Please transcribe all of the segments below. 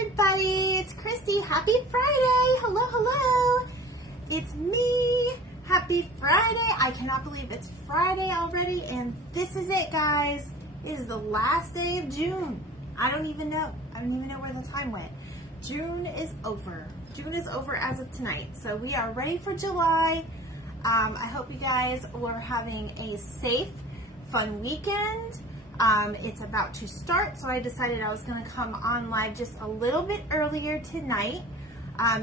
everybody, it's Christy. Happy Friday. Hello, hello. It's me. Happy Friday. I cannot believe it's Friday already, and this is it, guys. It is the last day of June. I don't even know where the time went. June is over. June is over as of tonight, so we are ready for July. I hope you guys were having a safe, fun weekend. It's about to start, so I decided I was going to come on live just a little bit earlier tonight,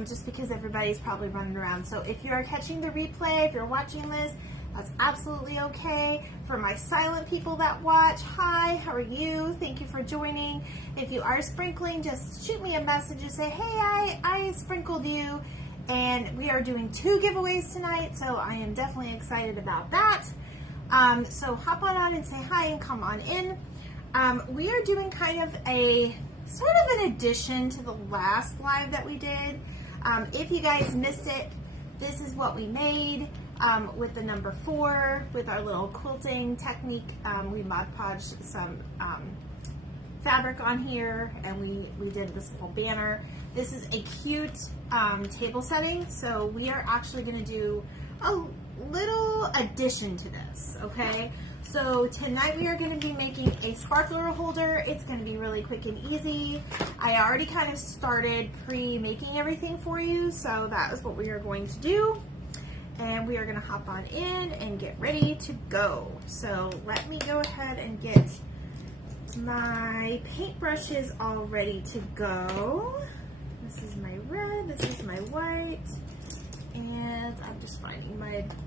just because everybody's probably running around. So if you are catching the replay, if you're watching this, that's absolutely okay. For my silent people that watch, hi, how are you? Thank you for joining. If you are sprinkling, just shoot me a message and say, hey, I sprinkled you. And we are doing 2 giveaways tonight, so I am definitely excited about that. So hop on and say hi and come on in. We are doing kind of a sort of an addition to the last live that we did. If you guys missed it, this is what we made with the number 4 with our little quilting technique. We Mod Podged some fabric on here, and we did this little banner. This is a cute table setting, so we are actually going to do a little addition to this, okay? So tonight we are going to be making a sparkler holder. It's going to be really quick and easy. I already kind of started pre-making everything for you, so that is what we are going to do. And we are going to hop on in and get ready to go. So let me go ahead and get my paintbrushes all ready to go. This is my red, this is my white, and I'm just finding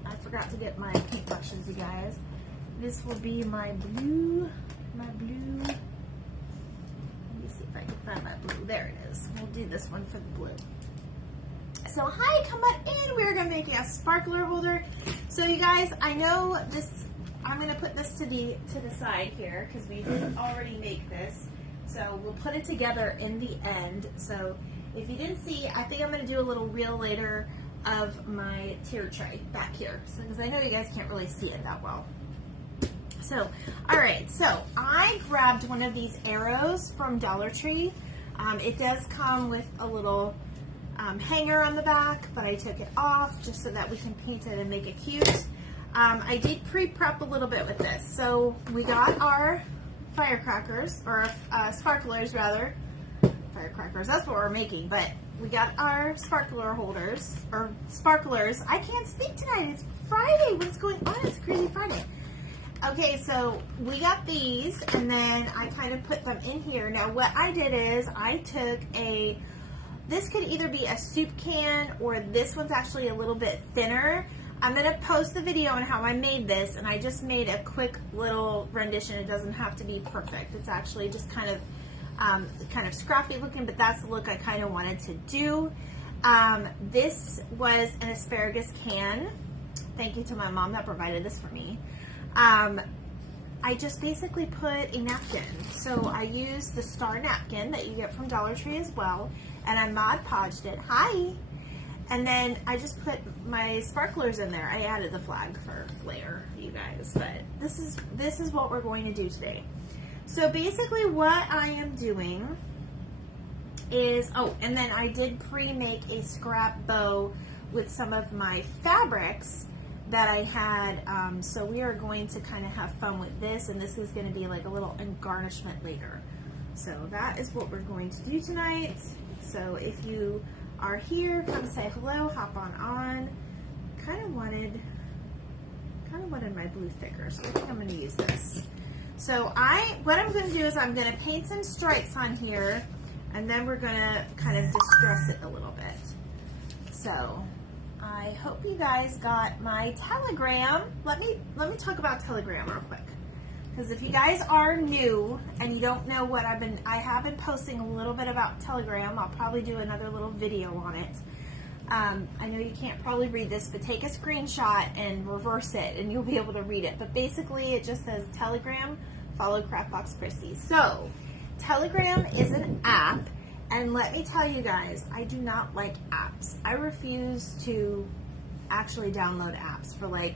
I forgot to get my paintbrushes, you guys. This will be my blue. Let me see if I can find my blue. There it is. We'll do this one for the blue. So hi, come on in. We're gonna make a sparkler holder. So you guys, I know this, I'm gonna put this to the side here because we did already make this. So we'll put it together in the end. So if you didn't see, I think I'm gonna do a little reel later of my tier tray back here. So because I know you guys can't really see it that well. So, all right, so I grabbed one of these arrows from Dollar Tree. It does come with a little hanger on the back, but I took it off just so that we can paint it and make it cute. I did pre-prep a little bit with this. So we got our firecrackers, or sparklers rather. Firecrackers, that's what we're making, but we got our sparkler holders, or sparklers. I can't speak tonight, it's Friday. What's going on? It's a crazy Friday. Okay, so we got these, and then I kind of put them in here. Now what I did is I took this could either be a soup can, or this one's actually a little bit thinner. I'm going to post the video on how I made this, and I just made a quick little rendition. It doesn't have to be perfect. It's actually just kind of scrappy looking, but that's the look I kind of wanted to do. This was an asparagus can. Thank you to my mom that provided this for me. I just basically put a napkin. So I used the star napkin that you get from Dollar Tree as well, and I Mod Podged it. Hi! And then I just put my sparklers in there. I added the flag for flair, you guys, but this is what we're going to do today. So basically what I am doing is, oh, and then I did pre-make a scrap bow with some of my fabrics that I had, so we are going to kind of have fun with this, and this is going to be like a little garnishment later. So that is what we're going to do tonight. So if you are here, come say hello, hop on. Kind of wanted my blue thicker, so I think I'm going to use this. So what I'm going to do is I'm going to paint some stripes on here, and then we're going to kind of distress it a little bit. So I hope you guys got my Telegram. Let me talk about Telegram real quick, because if you guys are new and you don't know what I have been posting a little bit about Telegram. I'll probably do another little video on it. I know you can't probably read this, but take a screenshot and reverse it and you'll be able to read it. But basically it just says Telegram, follow Crafbox Christy. So Telegram is an app, and let me tell you guys, I do not like apps. I refuse to actually download apps for, like,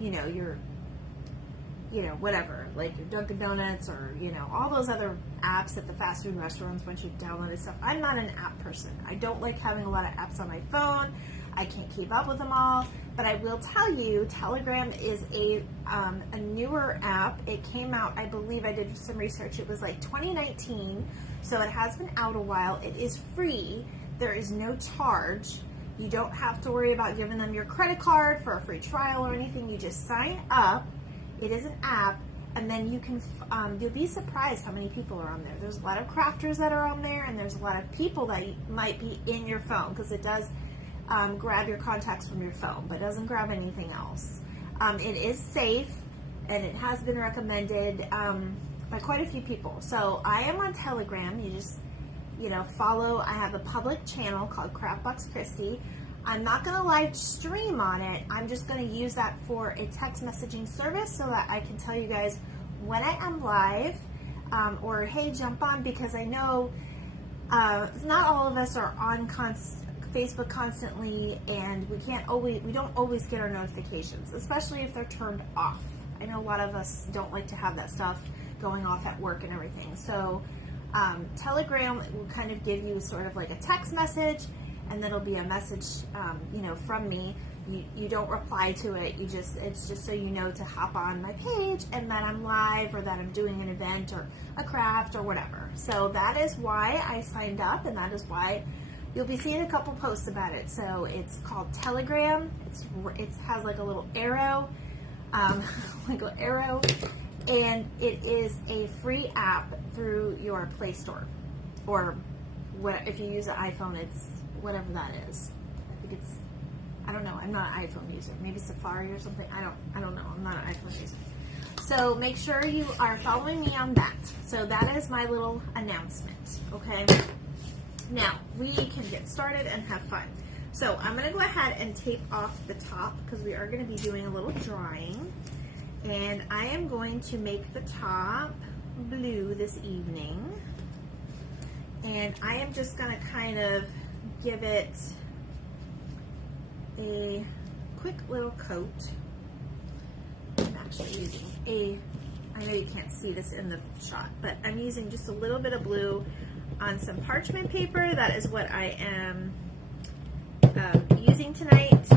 your whatever. like your Dunkin' Donuts or, you know, all those other apps at the fast food restaurants once you've downloaded stuff. I'm not an app person. I don't like having a lot of apps on my phone. I can't keep up with them all. But I will tell you, Telegram is a newer app. It came out, I believe I did some research, it was like 2019, so it has been out a while. It is free. There is no charge. You don't have to worry about giving them your credit card for a free trial or anything. You just sign up. It is an app, and then you can, you'll be surprised how many people are on there. There's a lot of crafters that are on there, and there's a lot of people that might be in your phone, because it does grab your contacts from your phone, but doesn't grab anything else. It is safe, and it has been recommended by quite a few people. So I am on Telegram. You just, you know, follow. I have a public channel called Craftbox Christy. I'm not going to live stream on it. I'm just going to use that for a text messaging service so that I can tell you guys when I am live, or hey, jump on, because I know not all of us are on Facebook constantly, and we don't always get our notifications, especially if they're turned off. I know a lot of us don't like to have that stuff going off at work and everything. So Telegram will kind of give you sort of like a text message, and then it'll be a message, you know, from me. You don't reply to it. It's just so you know to hop on my page and that I'm live, or that I'm doing an event or a craft or whatever. So that is why I signed up, and that is why you'll be seeing a couple posts about it. So it's called Telegram. It has like a little arrow, and it is a free app through your Play Store, or what if you use an iPhone, it's whatever that is. I think it's, I don't know. I'm not an iPhone user. Maybe Safari or something. I don't know. I'm not an iPhone user. So make sure you are following me on that. So that is my little announcement. Okay. Now, we can get started and have fun. So I'm going to go ahead and tape off the top, because we are going to be doing a little drawing. And I am going to make the top blue this evening. And I am just going to kind of give it a quick little coat. I'm actually using I know you can't see this in the shot, but I'm using just a little bit of blue on some parchment paper. That is what I am using tonight,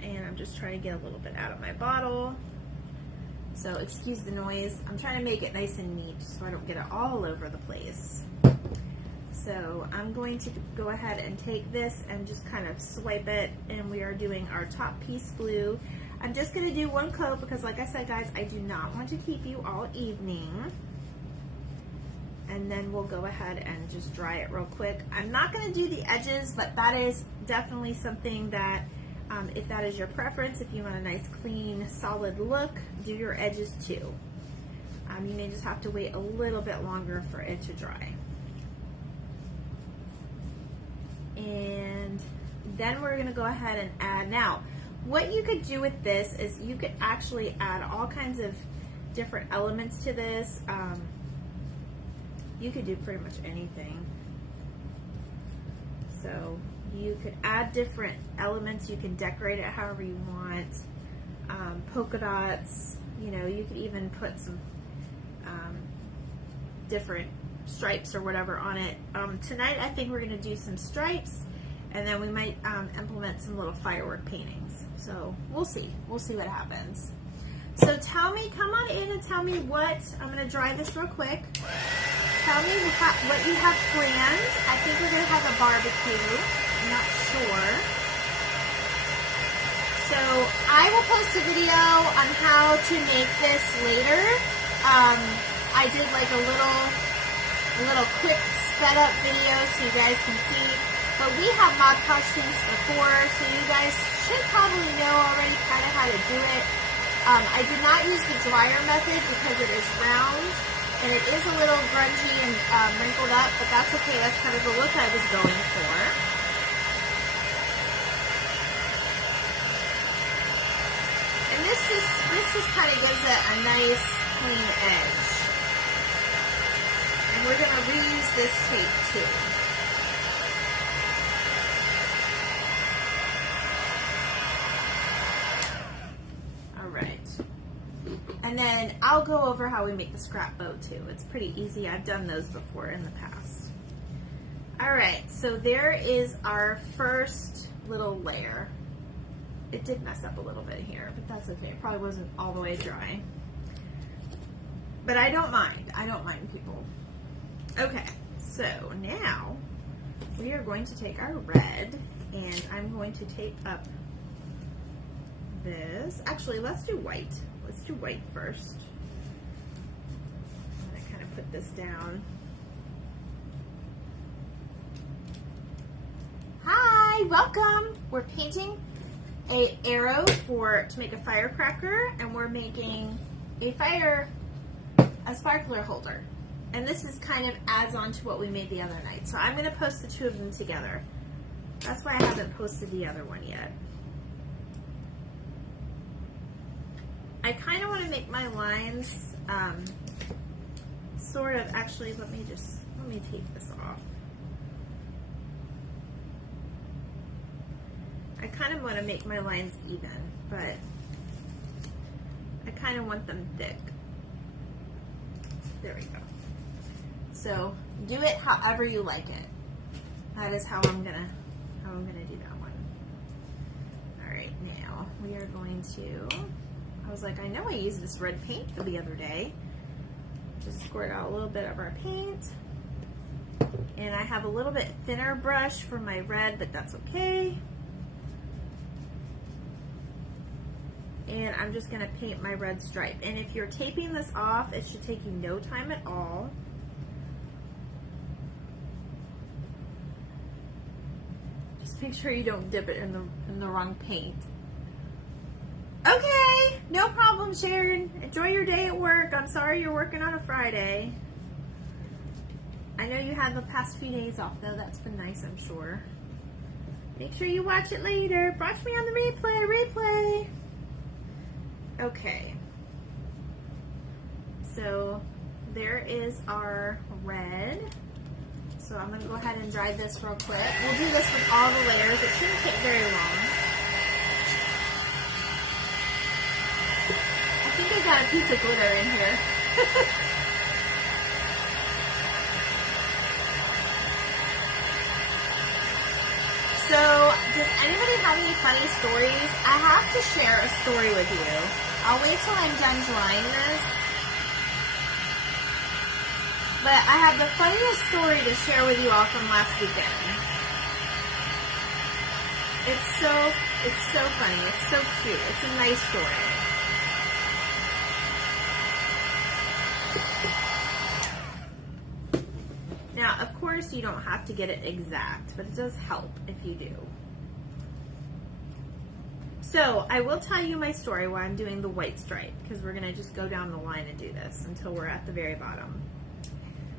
and I'm just trying to get a little bit out of my bottle, so excuse the noise. I'm trying to make it nice and neat so I don't get it all over the place. So I'm going to go ahead and take this and just kind of swipe it, and we are doing our top piece blue. I'm just going to do one coat because, like I said, guys, I do not want to keep you all evening. And then we'll go ahead and just dry it real quick. I'm not going to do the edges, but that is definitely something that, if that is your preference, if you want a nice, clean, solid look, do your edges too. You may just have to wait a little bit longer for it to dry. And then we're going to go ahead and add. Now, what you could do with this is you could actually add all kinds of different elements to this. You could do pretty much anything. So you could add different elements. You can decorate it however you want. Polka dots. You know, you could even put some different stripes or whatever on it. Tonight I think we're going to do some stripes, and then we might implement some little firework paintings. So we'll see what happens. So tell me, come on in and tell me what, I'm going to dry this real quick. Tell me what you have planned. I think we're going to have a barbecue. I'm not sure. So I will post a video on how to make this later. I did like a little quick sped up video so you guys can see. But we have Mod Podge things before, so you guys should probably know already kind of how to do it. I did not use the dryer method because it is round and it is a little grungy and wrinkled up, but that's okay. That's kind of the look I was going for. And this just kind of gives it a nice clean edge. And we're going to reuse this tape too. And And I'll go over how we make the scrap bow too. It's pretty easy. I've done those before in the past. All right, so there is our first little layer. It did mess up a little bit here, but that's okay. It probably wasn't all the way dry. But I don't mind. I don't mind, people. Okay, so now we are going to take our red, and I'm going to tape up this. Actually, let's do white. Let's do white first. I'm going to kind of put this down. Hi, welcome. We're painting a arrow to make a firecracker, and we're making a sparkler holder. And this is kind of adds on to what we made the other night. So I'm going to post the two of them together. That's why I haven't posted the other one yet. I kind of want to make my lines sort of, actually, let me take this off. I kind of want to make my lines even, but I kind of want them thick. There we go. So do it however you like it. That is how I'm gonna do that one. All right, now we are going to. I was like, I know I used this red paint the other day. Just squirt out a little bit of our paint, and I have a little bit thinner brush for my red, but that's okay. And I'm just gonna paint my red stripe. And if you're taping this off, it should take you no time at all. Just make sure you don't dip it in the wrong paint. Okay, no problem, Sharon. Enjoy your day at work. I'm sorry you're working on a Friday. I know you had the past few days off though. That's been nice, I'm sure. Make sure you watch it later. Watch me on the replay. Okay, so there is our red. So I'm going to go ahead and dry this real quick. We'll do this with all the layers. It shouldn't take very long. I think I got a piece of glitter in here. So, does anybody have any funny stories? I have to share a story with you. I'll wait till I'm done drying this. But I have the funniest story to share with you all from last weekend. It's so funny. It's so cute. It's a nice story. Now, of course, you don't have to get it exact, but it does help if you do. So, I will tell you my story while I'm doing the white stripe, because we're going to just go down the line and do this until we're at the very bottom.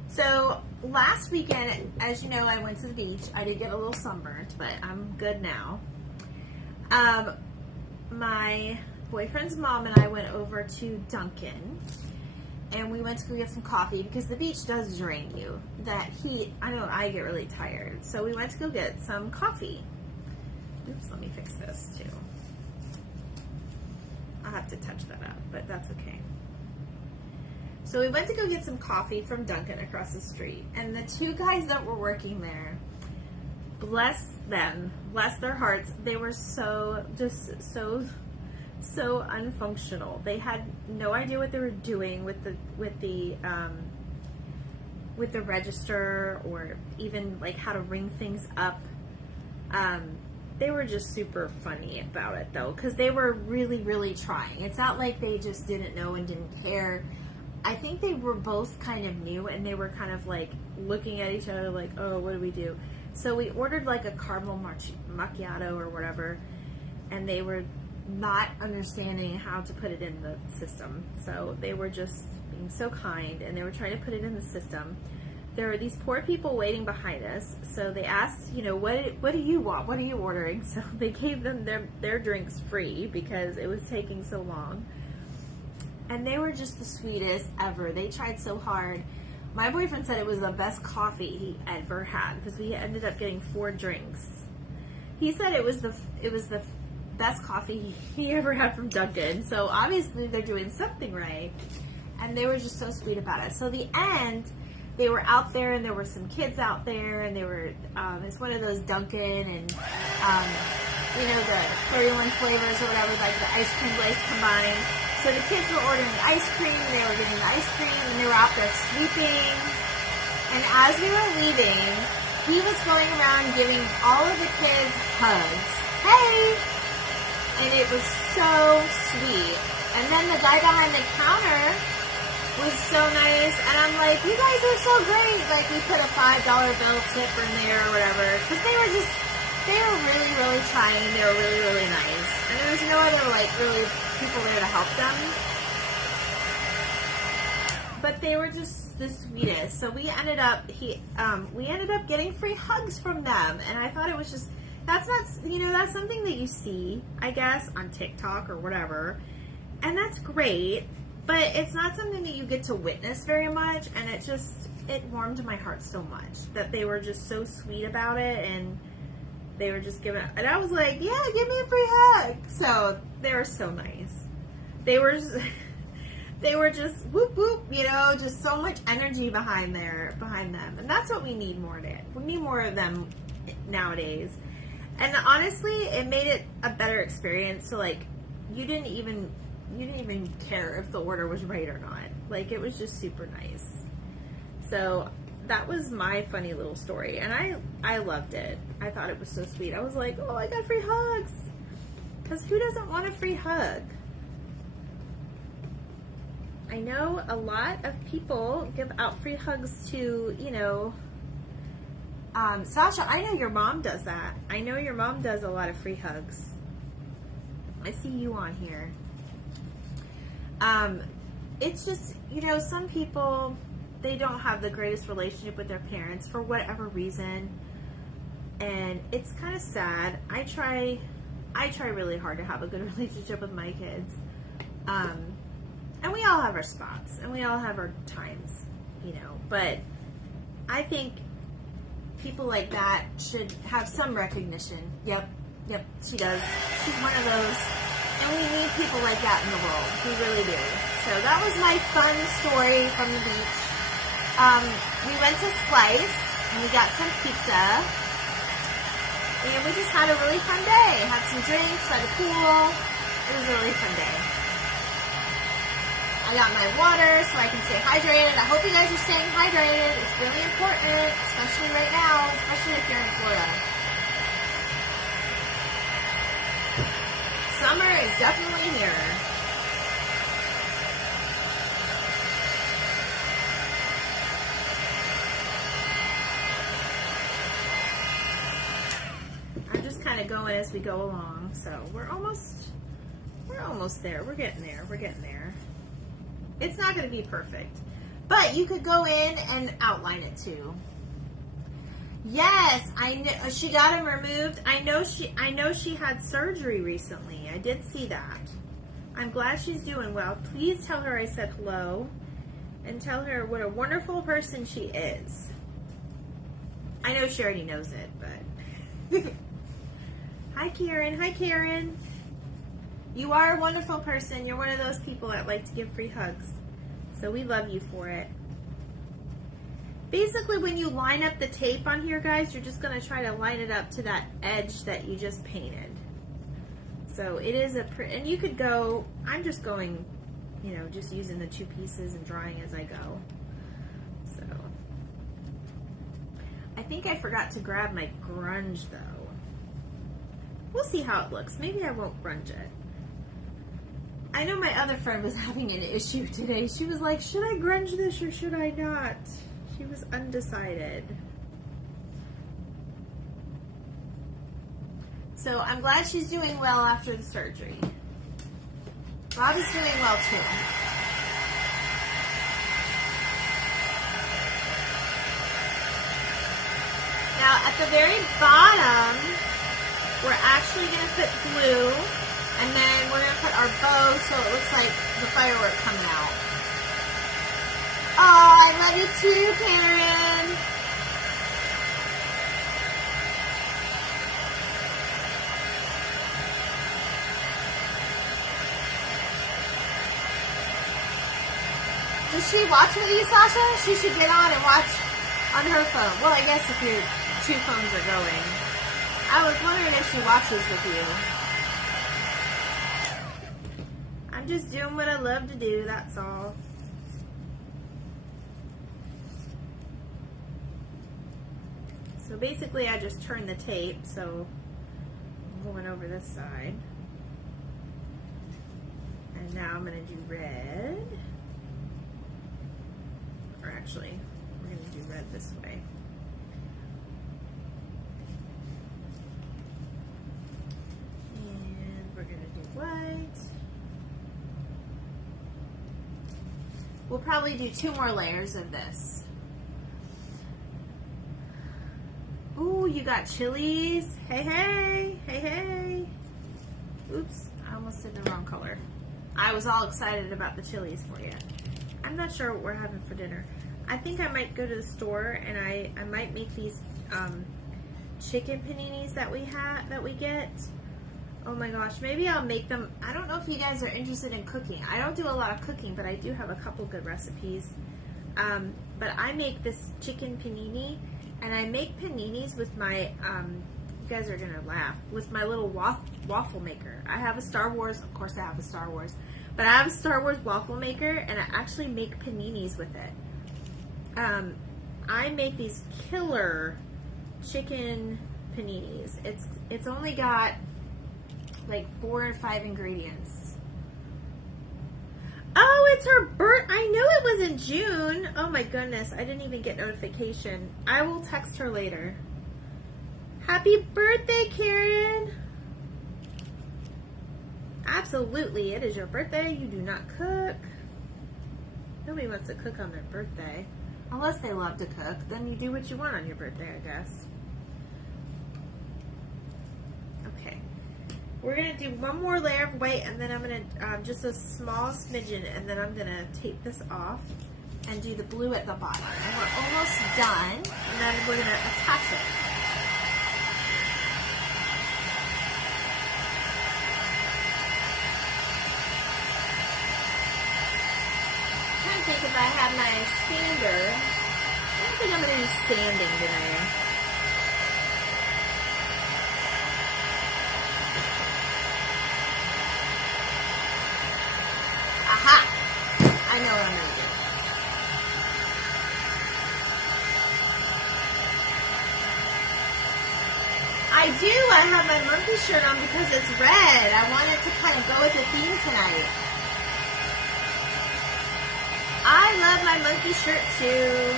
So, last weekend, as you know, I went to the beach. I did get a little sunburnt, but I'm good now. My boyfriend's mom and I went over to Dunkin'. And we went to go get some coffee because the beach does drain you. That heat, I know I get really tired. So we went to go get some coffee. Oops, let me fix this too. I'll have to touch that up, but that's okay. So we went to go get some coffee from Dunkin' across the street. And the two guys that were working there, bless them, bless their hearts, they were so unfunctional. They had no idea what they were doing with the register, or even like how to ring things up. They were just super funny about it though, because they were really trying. It's not like they just didn't know and didn't care. I think they were both kind of new, and they were kind of like looking at each other like, oh, what do we do? So we ordered like a caramel macchiato or whatever, and they were not understanding how to put it in the system. So they were just being so kind, and they were trying to put it in the system. There were these poor people waiting behind us, so they asked, you know, what do you want? What are you ordering? So they gave them their drinks free because it was taking so long. And they were just the sweetest ever. They tried so hard. My boyfriend said it was the best coffee he ever had because we ended up getting 4 drinks. He said it was the best coffee he ever had from Dunkin'. So obviously they're doing something right. And they were just so sweet about it. So the end, they were out there and there were some kids out there and they were, it's one of those Dunkin' and, you know, the 31 flavors or whatever, like the ice cream glaze combined. So the kids were ordering ice cream, they were getting the ice cream, and they were out there sweeping. And as we were leaving, he was going around giving all of the kids hugs. Hey! And it was so sweet. And then the guy behind the counter was so nice. And I'm like, you guys are so great. Like, we put a $5 bill tip in there or whatever. Because they were really, really trying. They were really, really nice. And there was no other, like, really people there to help them. But they were just the sweetest. So we ended up getting free hugs from them. And I thought it was just, that's not, you know, that's something that you see, I guess, on TikTok or whatever. And that's great. But it's not something that you get to witness very much. And it warmed my heart so much that they were just so sweet about it. And they were just giving it. And I was like, yeah, give me a free hug. So they were so nice. They were just whoop whoop, you know, just so much energy behind them. And that's what we need more of. We need more of them nowadays. And honestly, it made it a better experience. So like, you didn't even care if the order was right or not. Like, it was just super nice. So that was my funny little story. And I loved it. I thought it was so sweet. I was like, oh, I got free hugs. Because who doesn't want a free hug? I know a lot of people give out free hugs to, you know, Sasha, I know your mom does that. I know your mom does a lot of free hugs. I see you on here. It's just, you know, some people, they don't have the greatest relationship with their parents for whatever reason. And it's kind of sad. I try really hard to have a good relationship with my kids. And we all have our spots, and we all have our times, you know, but I think people like that should have some recognition. Yep, she does. She's one of those, and we need people like that in the world. We really do. So that was my fun story from the beach. We went to Slice, and we got some pizza, and we just had a really fun day. Had some drinks by the pool. It was a really fun day. I got my water so I can stay hydrated. I hope you guys are staying hydrated. It's really important, especially right now, especially if you're in Florida. Summer is definitely here. I'm just kind of going as we go along, so we're almost there. We're getting there. It's not going to be perfect, but you could go in and outline it too. Yes, I know she got him removed. I know she had surgery recently. I did see that. I'm glad she's doing well. Please tell her I said hello and tell her what a wonderful person she is. I know she already knows it, but Hi Karen. You are a wonderful person. You're one of those people that like to give free hugs. So we love you for it. Basically, when you line up the tape on here, guys, you're just going to try to line it up to that edge that you just painted. So it is and you could go, I'm just going, you know, just using the two pieces and drawing as I go. So I think I forgot to grab my grunge, though. We'll see how it looks. Maybe I won't grunge it. I know my other friend was having an issue today. She was like, should I grunge this or should I not? She was undecided. So I'm glad she's doing well after the surgery. Bobby's doing well too. Now at the very bottom, we're actually going to put glue. And then we're going to put our bow so it looks like the firework coming out. Oh, I love you too, Karen. Does she watch with you, Sasha? She should get on and watch on her phone. Well, I guess if your two phones are going. I was wondering if she watches with you. I'm just doing what I love to do, that's all. So basically I just turned the tape, so I'm going over this side. And now I'm going to do red. Or actually, we're going to do red this way. And we're going to do white. We'll probably do 2 more layers of this. Ooh, you got chilies. Hey, hey, hey, hey. Oops, I almost did the wrong color. I was all excited about the chilies for you. I'm not sure what we're having for dinner. I think I might go to the store and I might make these chicken paninis that we get. Oh my gosh, maybe I'll make them. I don't know if you guys are interested in cooking. I don't do a lot of cooking, but I do have a couple good recipes. But I make this chicken panini, and I make paninis with my, you guys are gonna laugh, with my little waffle maker. I have a Star Wars, of course I have a Star Wars, but I have a Star Wars waffle maker, and I actually make paninis with it. I make these killer chicken paninis. It's only got like 4 or 5 ingredients. Oh, it's her birthday. I knew it was in June. Oh my goodness, I didn't even get notification. I will text her later. Happy birthday, Karen. Absolutely, it is your birthday. You do not cook. Nobody wants to cook on their birthday. Unless they love to cook, then you do what you want on your birthday, I guess. Okay. We're going to do 1 more layer of white, and then I'm going to, just a small smidgen, and then I'm going to tape this off and do the blue at the bottom. And we're almost done, and then we're going to attach it. I'm trying to think if I have my sander. I don't think I'm going to do sanding today. Aha! I know what I'm going to do. I do. I have my monkey shirt on because it's red. I wanted to kind of go with the theme tonight. I love my monkey shirt too.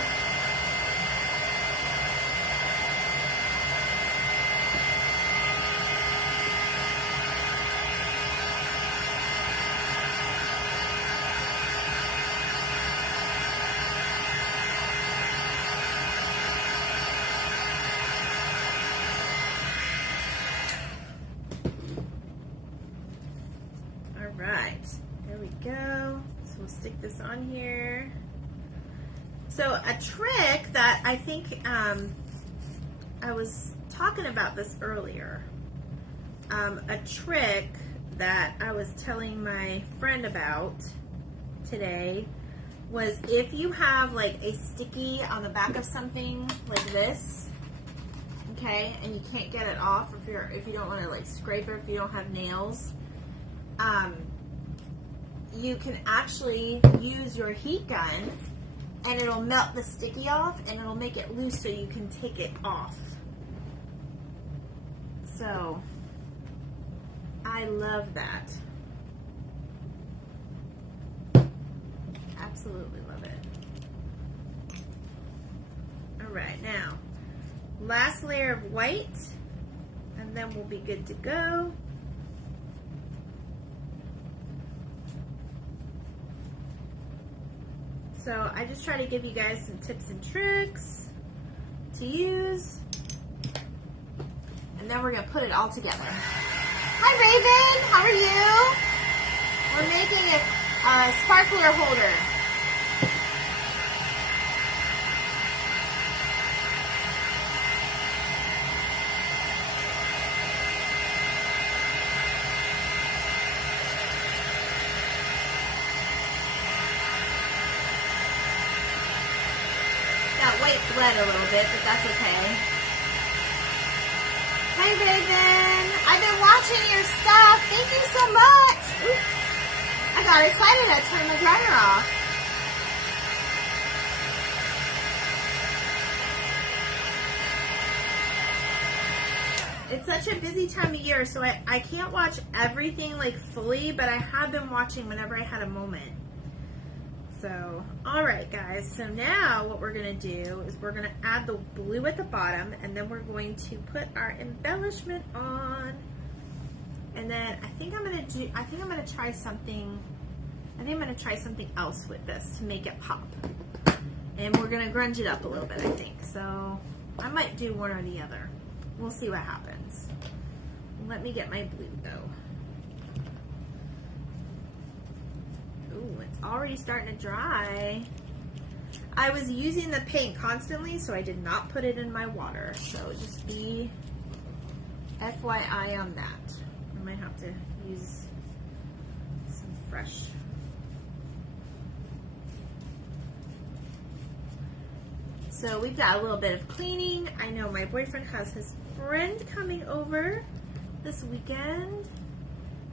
Alright, there we go. So we'll stick this on here. So a trick that I think, I was talking about this earlier. A trick that I was telling my friend about today was if you have like a sticky on the back of something like this, okay, and you can't get it off, if you don't want to like scrape it, if you don't have nails, you can actually use your heat gun and it'll melt the sticky off and it'll make it loose so you can take it off. So I love that. Absolutely love it. Alright, now last layer of white, and then we'll be good to go. So I just try to give you guys some tips and tricks to use. And then we're going to put it all together. Hi Raven, how are you? We're making a sparkler holder. bled a little bit, but that's okay. Hi, Raven. I've been watching your stuff. Thank you so much. Ooh. I got excited. I turned my dryer off. It's such a busy time of year, so I can't watch everything like fully, but I have been watching whenever I had a moment. So, alright guys, so now what we're going to do is we're going to add the blue at the bottom, and then we're going to put our embellishment on. And then I think I'm going to try something else with this to make it pop. And we're going to grunge it up a little bit, I think. So, I might do one or the other. We'll see what happens. Let me get my blue though. Ooh, it's already starting to dry. I was using the paint constantly, so I did not put it in my water. So just be FYI on that. I might have to use some fresh. So we've got a little bit of cleaning. I know my boyfriend has his friend coming over this weekend.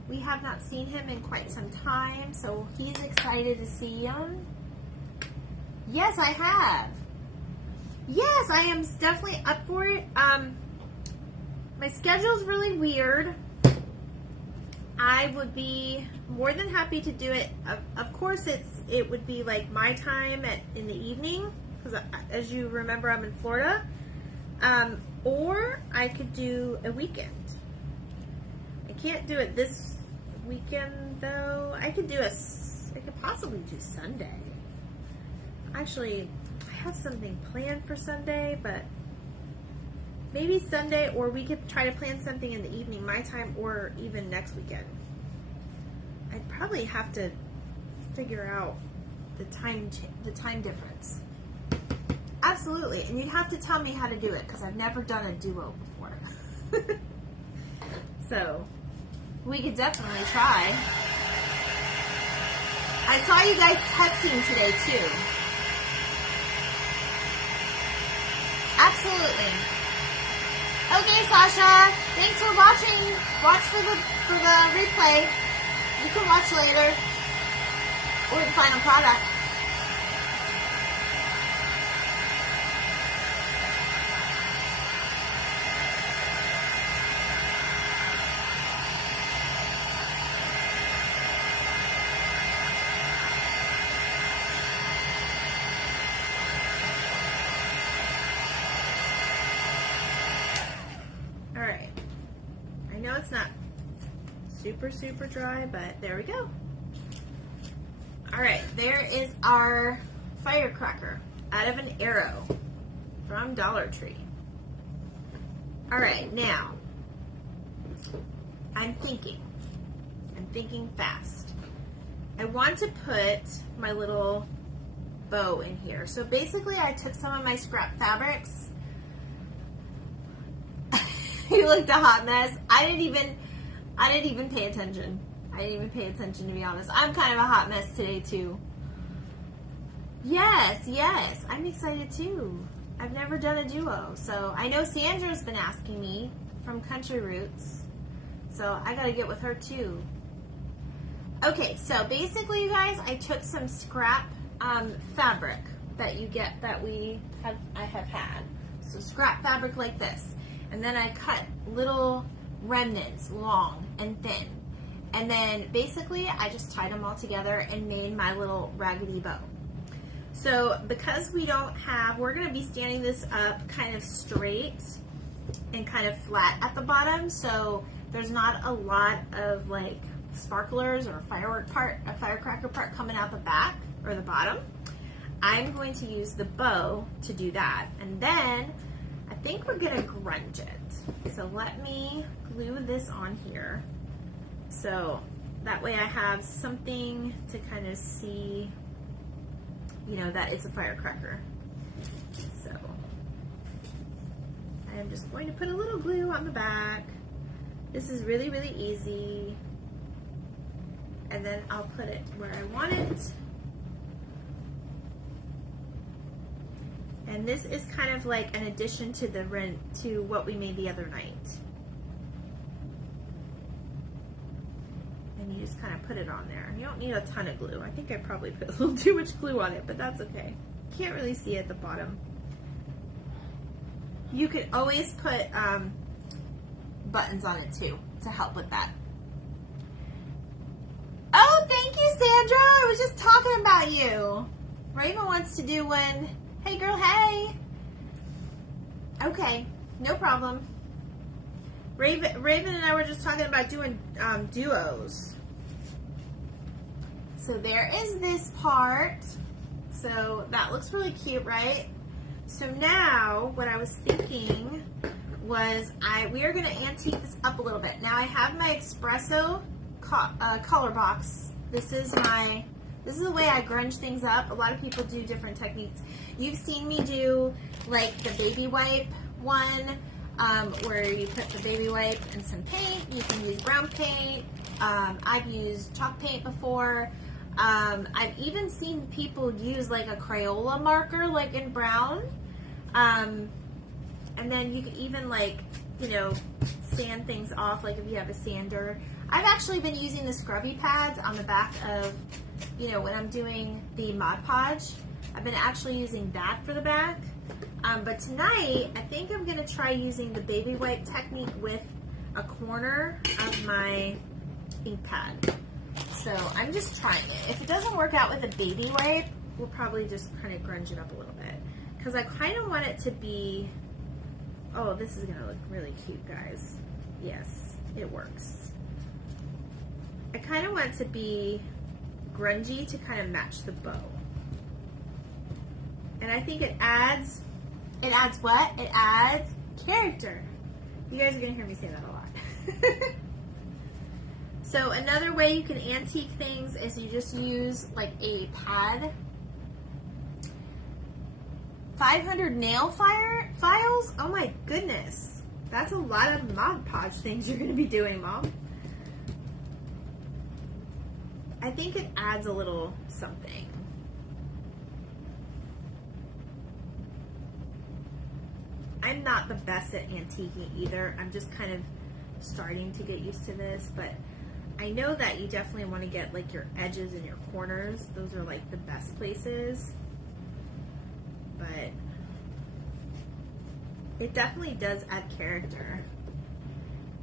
We have not seen him in quite some time, so he's excited to see him. Yes, I have. Yes, I am definitely up for it. My schedule's really weird. I would be more than happy to do it. Of course, it would be like my time in the evening, because as you remember, I'm in Florida. Or I could do a weekend. I can't do it this weekend though. I could possibly do Sunday. Actually, I have something planned for Sunday, but maybe Sunday, or we could try to plan something in the evening, my time, or even next weekend. I'd probably have to figure out the time difference. Absolutely, and you'd have to tell me how to do it because I've never done a duo before. So, we could definitely try. I saw you guys testing today too. Absolutely. Okay, Sasha, thanks for watching. Watch for the replay. You can watch later, or the final product. It's not super dry, but there we go. All right, there is our firecracker out of an arrow from Dollar Tree. All right, now I'm thinking fast. I want to put my little bow in here. So basically I took some of my scrap fabrics. You looked a hot mess. I didn't even pay attention. I didn't even pay attention, to be honest. I'm kind of a hot mess today too. Yes, I'm excited too. I've never done a duo, so I know Sandra's been asking me from Country Roots, so I gotta get with her too. Okay, so basically, you guys, I took some scrap fabric that I have had. So scrap fabric like this. And then I cut little remnants, long and thin. And then basically I just tied them all together and made my little raggedy bow. So because we're gonna be standing this up kind of straight and kind of flat at the bottom, so there's not a lot of like sparklers or a firecracker part coming out the back or the bottom. I'm going to use the bow to do that. And then I think we're gonna grunge it. So let me glue this on here. So that way I have something to kind of see, that it's a firecracker. So I am just going to put a little glue on the back. This is really easy. And then I'll put it where I want it. And this is kind of like an addition to to what we made the other night. And you just kind of put it on there. You don't need a ton of glue. I think I probably put a little too much glue on it, but that's okay. Can't really see it at the bottom. You could always put buttons on it too to help with that. Oh, thank you, Sandra. I was just talking about you. Raven wants to do one. Hey, girl, hey. Okay, no problem. Raven and I were just talking about doing duos. So there is this part. So that looks really cute, right? So now what I was thinking was we are going to antique this up a little bit. Now I have my espresso color box. This is the way I grunge things up. A lot of people do different techniques. You've seen me do like the baby wipe one, where you put the baby wipe and some paint. You can use brown paint. I've used chalk paint before. I've even seen people use like a Crayola marker, like in brown. And then you could even like, you know, sand things off, like if you have a sander. I've actually been using the scrubby pads on the back of, you know, when I'm doing the Mod Podge. I've been actually using that for the back. But tonight, I think I'm going to try using the baby wipe technique with a corner of my ink pad. So I'm just trying it. If it doesn't work out with a baby wipe, we'll probably just kind of grunge it up a little bit. Because I kind of want it to be, oh, this is going to look really cute, guys. Yes, it works. I kind of want it to be grungy to kind of match the bow. And I think it adds what? It adds character. You guys are going to hear me say that a lot. So another way you can antique things is you just use like a pad. 500 nail files? Oh my goodness. That's a lot of Mod Podge things you're going to be doing, Mom. I think it adds a little something. I'm not the best at antiquing either. I'm just kind of starting to get used to this, but I know that you definitely want to get like your edges and your corners. Those are like the best places. But it definitely does add character.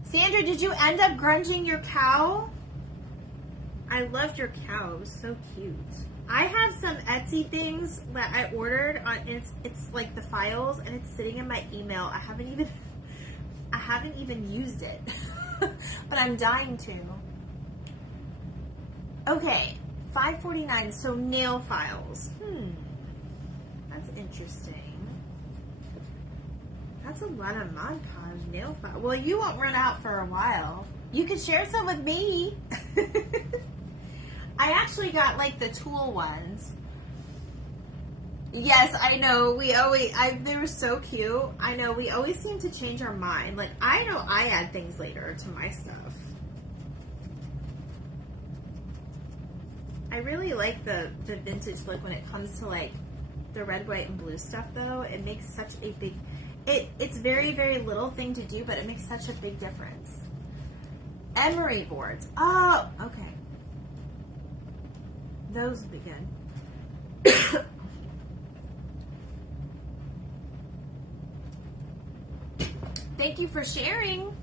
Sandra, did you end up grunging your cow? I loved your cow. It was so cute. I have some Etsy things that I ordered on. It's like the files, and it's sitting in my email. I haven't even used it, but I'm dying to. Okay, $5.49. So nail files. That's interesting. That's a lot of Mod Podge nail files. Well, you won't run out for a while. You could share some with me. I actually got like the tool ones. Yes, I know. They were so cute. I know we always seem to change our mind. Like, I know I add things later to my stuff. I really like the vintage look when it comes to like the red, white, and blue stuff though. It makes such a big, it's very, very little thing to do, but it makes such a big difference. Emery boards. Oh, okay. Those would be good. Thank you for sharing.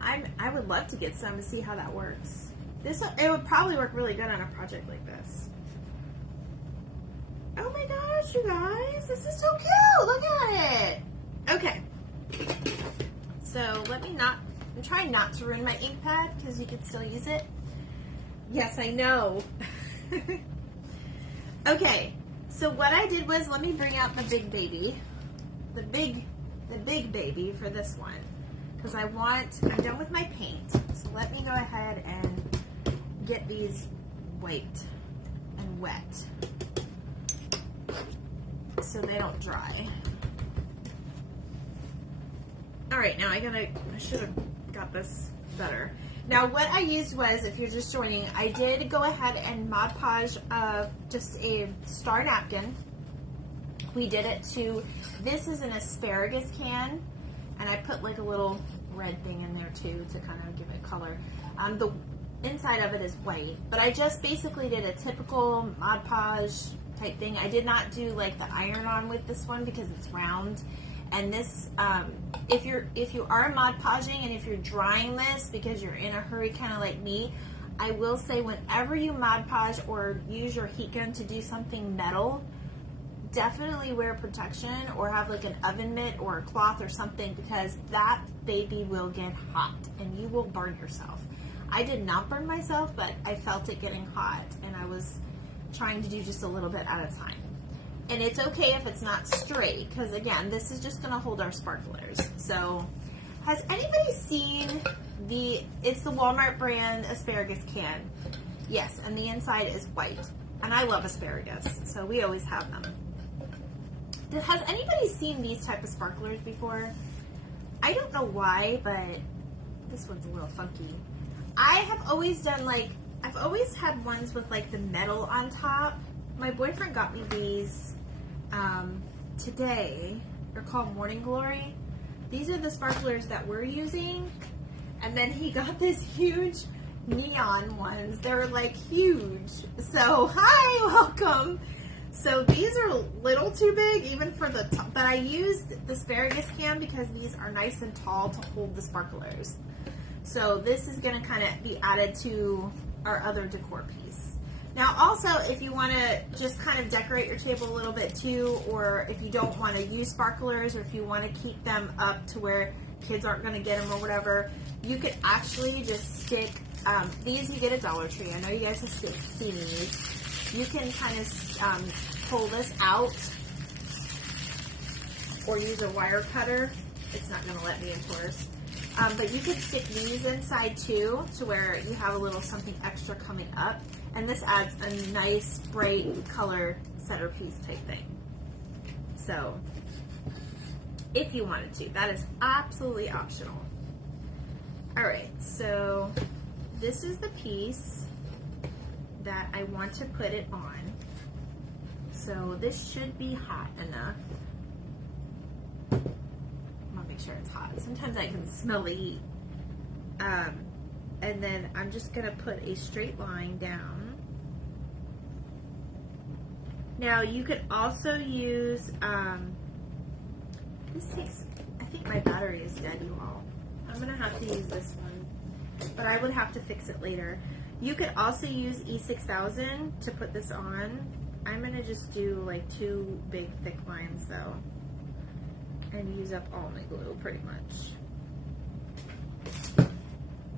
I would love to get some to see how that works. It would probably work really good on a project like this. Oh my gosh, you guys, this is so cute. Look at it. Okay. So I'm trying not to ruin my ink pad because you could still use it. Yes, I know. Okay, so what I did was, let me bring out the big baby. The big baby for this one. Because I'm done with my paint. So let me go ahead and get these wiped and wet so they don't dry. All right, now I should have got this better. Now what I used was, if you're just joining, I did go ahead and Mod Podge just a star napkin. We did it to, this is an asparagus can, and I put like a little red thing in there too to kind of give it color. The inside of it is white, but I just basically did a typical Mod Podge type thing. I did not do like the iron on with this one because it's round. And this, if you are Mod Podging and if you're drying this because you're in a hurry, kind of like me, I will say whenever you Mod Podge or use your heat gun to do something metal, definitely wear protection or have like an oven mitt or a cloth or something, because that baby will get hot and you will burn yourself. I did not burn myself, but I felt it getting hot, and I was trying to do just a little bit at a time. And it's okay if it's not straight, because again, this is just going to hold our sparklers. So, has anybody seen it's the Walmart brand asparagus can? Yes, and the inside is white. And I love asparagus, so we always have them. Has anybody seen these type of sparklers before? I don't know why, but this one's a little funky. I have always done I've always had ones with like the metal on top. My boyfriend got me these today. They're called Morning Glory. These are the sparklers that we're using. And then he got this huge neon ones. They're like huge. So, hi, welcome. So these are a little too big even for the top, but I used the asparagus can because these are nice and tall to hold the sparklers. So this is going to kind of be added to our other decor piece. Now also, if you want to just kind of decorate your table a little bit too, or if you don't want to use sparklers, or if you want to keep them up to where kids aren't going to get them or whatever, you could actually just stick, these you get at Dollar Tree. I know you guys have seen these. You can kind of pull this out or use a wire cutter. It's not going to let me, of course. But you could stick these inside too, to where you have a little something extra coming up. And this adds a nice bright color centerpiece type thing. So, if you wanted to, that is absolutely optional. Alright, so this is the piece that I want to put it on. So this should be hot enough. I want to make sure it's hot. Sometimes I can smell the heat. And then I'm just going to put a straight line down. Now you could also use, this takes, I think my battery is dead, you all. I'm going to have to use this one, but I would have to fix it later. You could also use E6000 to put this on. I'm going to just do like 2 big thick lines though, and use up all my glue pretty much.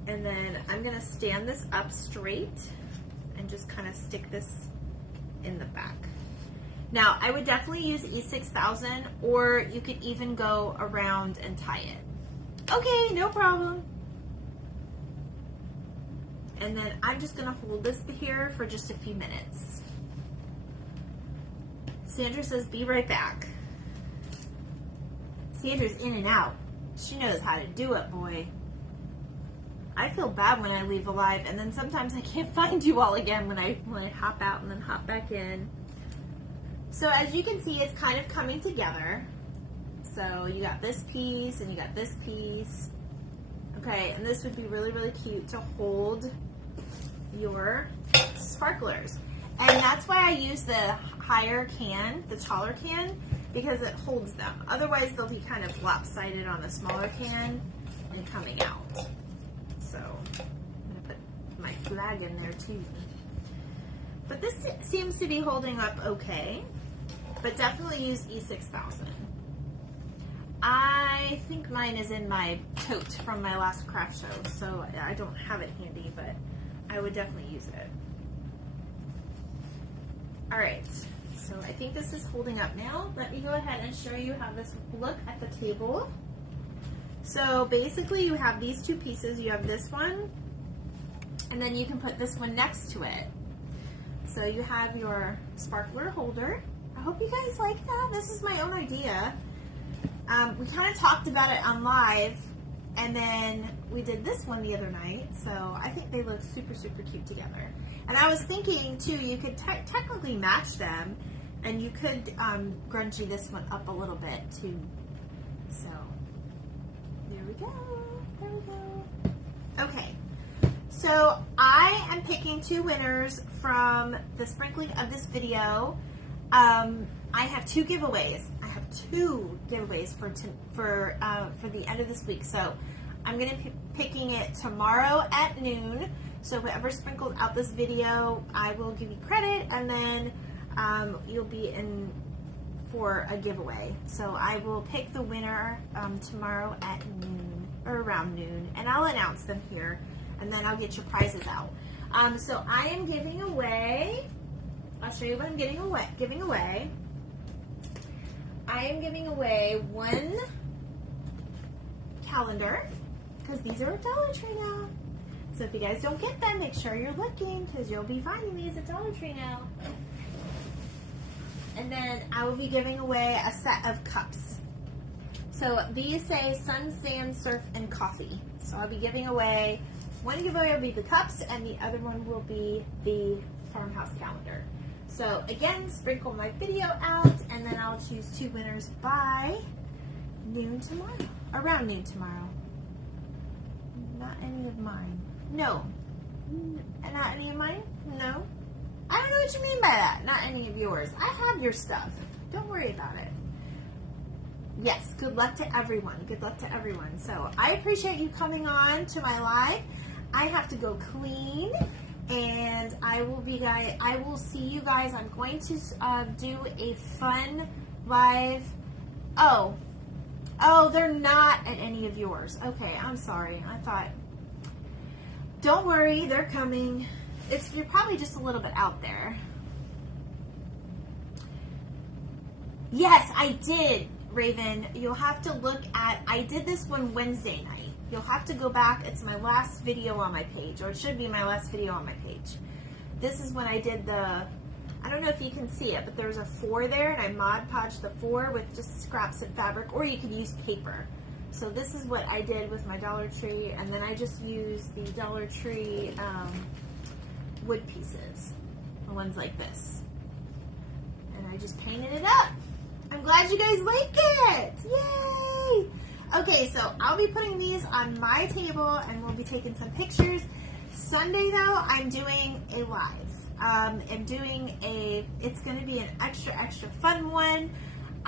And then I'm going to stand this up straight and just kind of stick this in the back. Now, I would definitely use E6000, or you could even go around and tie it. Okay, no problem. And then I'm just going to hold this here for just a few minutes. Sandra says, be right back. Sandra's in and out. She knows how to do it, boy. I feel bad when I leave alive, and then sometimes I can't find you all again when I hop out and then hop back in. So as you can see, it's kind of coming together. So you got this piece and you got this piece. Okay, and this would be really, really cute to hold your sparklers. And that's why I use the higher can, the taller can, because it holds them. Otherwise, they'll be kind of lopsided on the smaller can and coming out. So I'm going to put my flag in there too. But this seems to be holding up okay. But definitely use E6000. I think mine is in my tote from my last craft show, so I don't have it handy, but I would definitely use it. Alright, so I think this is holding up now. Let me go ahead and show you how this look at the table. So basically you have these 2 pieces. You have this one, and then you can put this one next to it. So you have your sparkler holder. I hope you guys like that. This is my own idea. We kind of talked about it on live, and then we did this one the other night, so I think they look super, super cute together. And I was thinking, too, you could technically match them And you could grungy this one up a little bit too. So there we go. There we go. Okay. So I am picking 2 winners from the sprinkling of this video. I have 2 giveaways. I have 2 giveaways for the end of this week. So I'm going to be picking it tomorrow at noon. So whoever sprinkled out this video, I will give you credit, and then you'll be in for a giveaway. So I will pick the winner tomorrow at noon, or around noon, and I'll announce them here, and then I'll get your prizes out. So I am giving away, I'll show you what I'm giving away. I am giving away 1 calendar, because these are at Dollar Tree now. So if you guys don't get them, make sure you're looking, because you'll be finding these at Dollar Tree now. And then I will be giving away a set of cups. So these say sun, sand, surf, and coffee. So I'll be giving away, one giveaway will be the cups, and the other one will be the farmhouse calendar. So again, sprinkle my video out, and then I'll choose 2 winners by noon tomorrow, around noon tomorrow. Not any of mine. No. Not any of mine? No. I don't know what you mean by that. Not any of yours. I have your stuff. Don't worry about it. Yes, good luck to everyone. Good luck to everyone. So I appreciate you coming on to my live. I have to go clean, and I will see you guys. I'm going to do a fun live. Oh, they're not at any of yours. Okay, I'm sorry. I thought. Don't worry, they're coming. You're probably just a little bit out there. Yes, I did, Raven. You'll have to look at, I did this one Wednesday night. You'll have to go back. It's my last video on my page, or it should be my last video on my page. This is when I did the, I don't know if you can see it, but there's a 4 there, and I Mod Podged the 4 with just scraps of fabric, or you could use paper. So this is what I did with my Dollar Tree, and then I just used the Dollar Tree wood pieces, the ones like this, and I just painted it up. I'm glad you guys like it. Yay! Okay, so I'll be putting these on my table, and we'll be taking some pictures. Sunday though, I'm doing a live. It's going to be an extra fun one.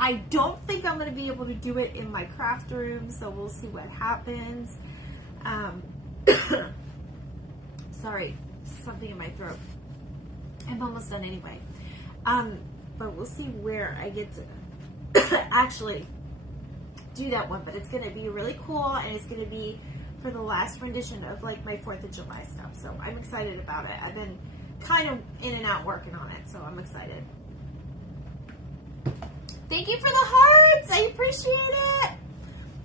I don't think I'm going to be able to do it in my craft room, so we'll see what happens. Sorry, something in my throat. I'm almost done anyway. But we'll see where I get to actually do that one. But it's going to be really cool, and it's going to be for the last rendition of like my 4th of July stuff. So I'm excited about it. I've been kind of in and out working on it, so I'm excited. Thank you for the hearts. I appreciate it.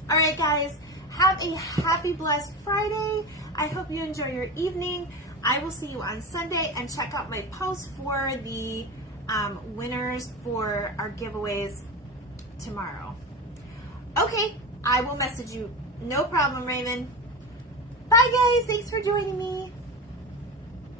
All right, guys. Have a happy, blessed Friday. I hope you enjoy your evening. I will see you on Sunday, and check out my post for the winners for our giveaways tomorrow. Okay, I will message you. No problem, Raven. Bye, guys. Thanks for joining me.